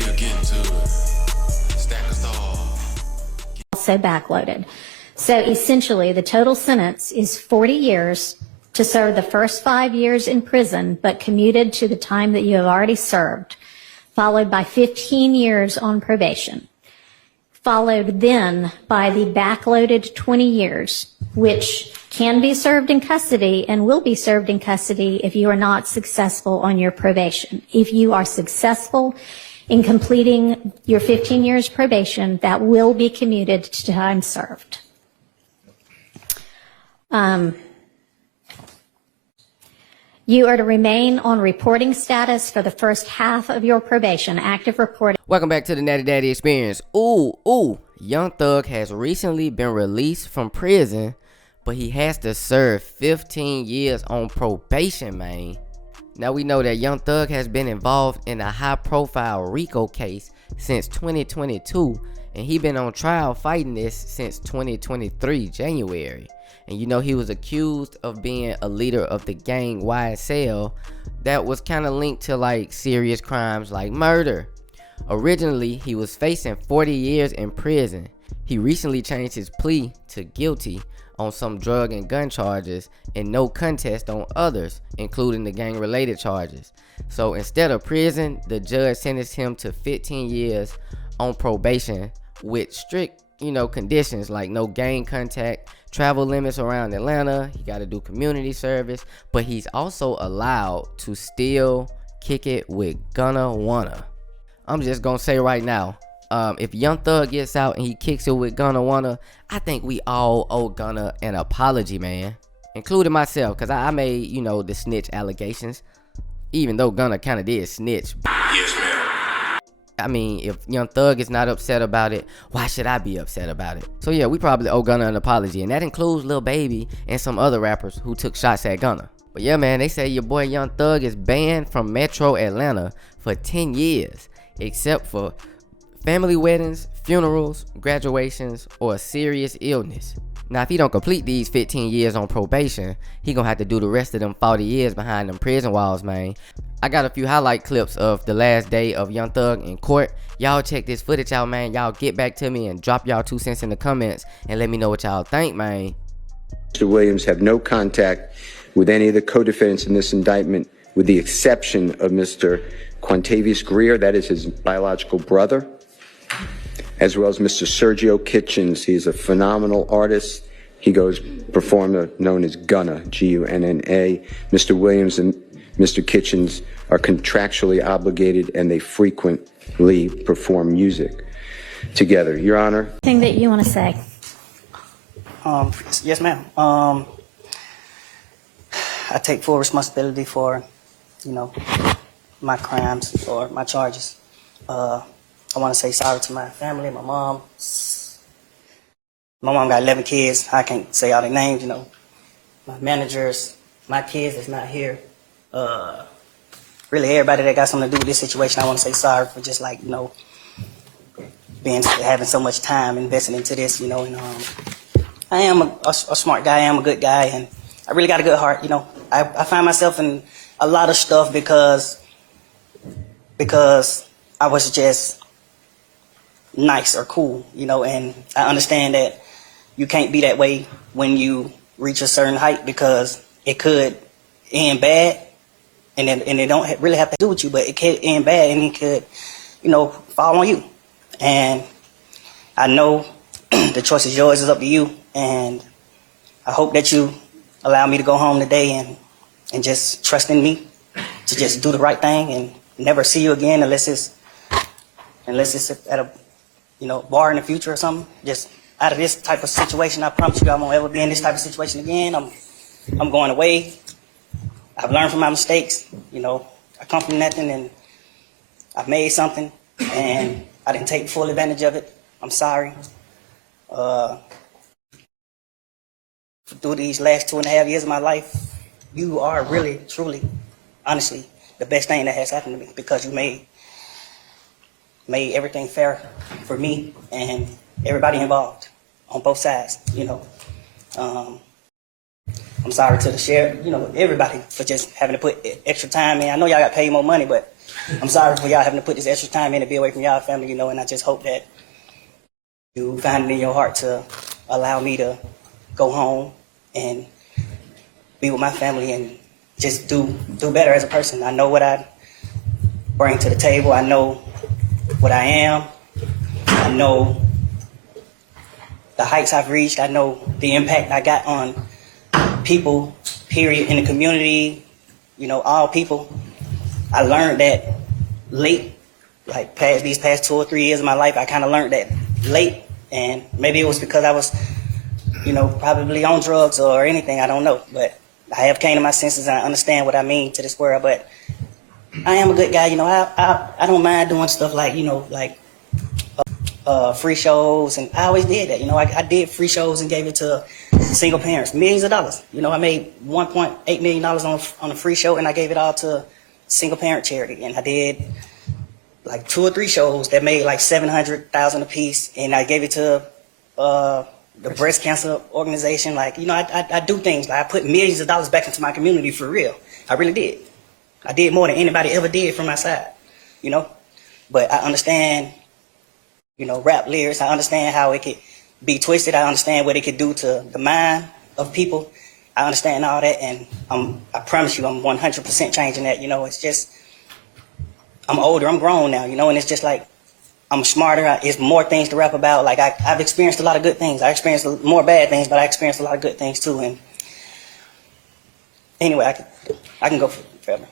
Still getting to it. Stack of stars. Also backloaded. So essentially, the total sentence is 40 years to serve the first 5 years in prison, but commuted to the time that you have already served, followed by 15 years on probation, followed then by the backloaded 20 years, which can be served in custody and will be served in custody if you are not successful on your probation. If you are successful in completing your 15 years probation, that will be commuted to time served. You are to remain on reporting status for the first half of your probation, active reporting. Welcome back to the Natty Daddy Experience. Ooh, Young Thug has recently been released from prison, but he has to serve 15 years on probation, man. Now we know that Young Thug has been involved in a high-profile RICO case since 2022, and he been on trial fighting this since 2023, January. And you know, he was accused of being a leader of the gang YSL that was kind of linked to like serious crimes like murder. Originally, he was facing 40 years in prison. He recently changed his plea to guilty on some drug and gun charges and no contest on others, including the gang-related charges. So instead of prison, the judge sentenced him to 15 years on probation with strict, conditions like no gang contact, travel limits around Atlanta. He got to do community service, but he's also allowed to still kick it with Gunna. I'm just gonna say right now, if Young Thug gets out and he kicks it with Gunna, I think we all owe Gunna an apology, man, including myself, because I made, the snitch allegations, even though Gunna kind of did snitch. Yes, ma'am. I mean, if Young Thug is not upset about it, why should I be upset about it? So yeah, we probably owe Gunna an apology, and that includes Lil Baby and some other rappers who took shots at Gunna. But yeah, man, they say your boy Young Thug is banned from Metro Atlanta for 10 years, except for family weddings, funerals, graduations, or a serious illness. Now, if he don't complete these 15 years on probation, he gonna have to do the rest of them 40 years behind them prison walls, man. I got a few highlight clips of the last day of Young Thug in court. Y'all check this footage out, man. Y'all get back to me and drop y'all 2 cents in the comments and let me know what y'all think, man. Mr. Williams had no contact with any of the co-defendants in this indictment, with the exception of Mr. Quantavious Greer, that is his biological brother, as well as Mr. Sergio Kitchens. He's a phenomenal artist. He goes performer known as Gunna, G-U-N-N-A. Mr. Williams and Mr. Kitchens are contractually obligated, and they frequently perform music together. Your Honor. Anything that you want to say? Yes, ma'am. I take full responsibility for, my crimes or my charges. I want to say sorry to my family, my mom. My mom got 11 kids. I can't say all their names, My managers, my kids that's not here. Really everybody that got something to do with this situation, I want to say sorry for just having so much time invested into this, and I am a smart guy, I am a good guy, and I really got a good heart, I find myself in a lot of stuff because I was just nice or cool, and I understand that you can't be that way when you reach a certain height, because it could end bad, and it don't really have to do with you, but it could end bad, and it could, fall on you. And I know the choice is yours, it's up to you, and I hope that you allow me to go home today and just trust in me to just do the right thing and never see you again unless it's at a bar in the future or something. Just out of this type of situation, I promise you I won't ever be in this type of situation again. I'm going away. I've learned from my mistakes. I come from nothing and I've made something, and I didn't take full advantage of it. I'm sorry. Through these last 2.5 years of my life, you are really, truly, honestly, the best thing that has happened to me, because you made everything fair for me and everybody involved on both sides, I'm sorry to the sheriff, everybody for just having to put extra time in. I know y'all got paid more money, but I'm sorry for y'all having to put this extra time in to be away from y'all family, and I just hope that you find it in your heart to allow me to go home and be with my family and just do better as a person. I know what I bring to the table. I know what I am. I know the heights I've reached. I know the impact I got on people, period, in the community, all people. I learned that late, like these past 2 or 3 years of my life, I kind of learned that late, and maybe it was because I was, probably on drugs or anything, I don't know, but I have came to my senses and I understand what I mean to this world, but I am a good guy, I don't mind doing stuff like, free shows, and I always did that, I did free shows and gave it to single parents, millions of dollars, I made $1.8 million on a free show, and I gave it all to single parent charity, and I did like 2 or 3 shows that made like $700,000 a piece, and I gave it to the breast cancer organization. Like, I do things, like I put millions of dollars back into my community for real. I really did. I did more than anybody ever did from my side, but I understand, rap lyrics. I understand how it could be twisted. I understand what it could do to the mind of people. I understand all that, and I promise you I'm 100% changing that. It's just, I'm older, I'm grown now, and it's just like, I'm smarter, it's more things to rap about. Like, I've experienced a lot of good things. I experienced more bad things, but I experienced a lot of good things too. And anyway, I can go forever.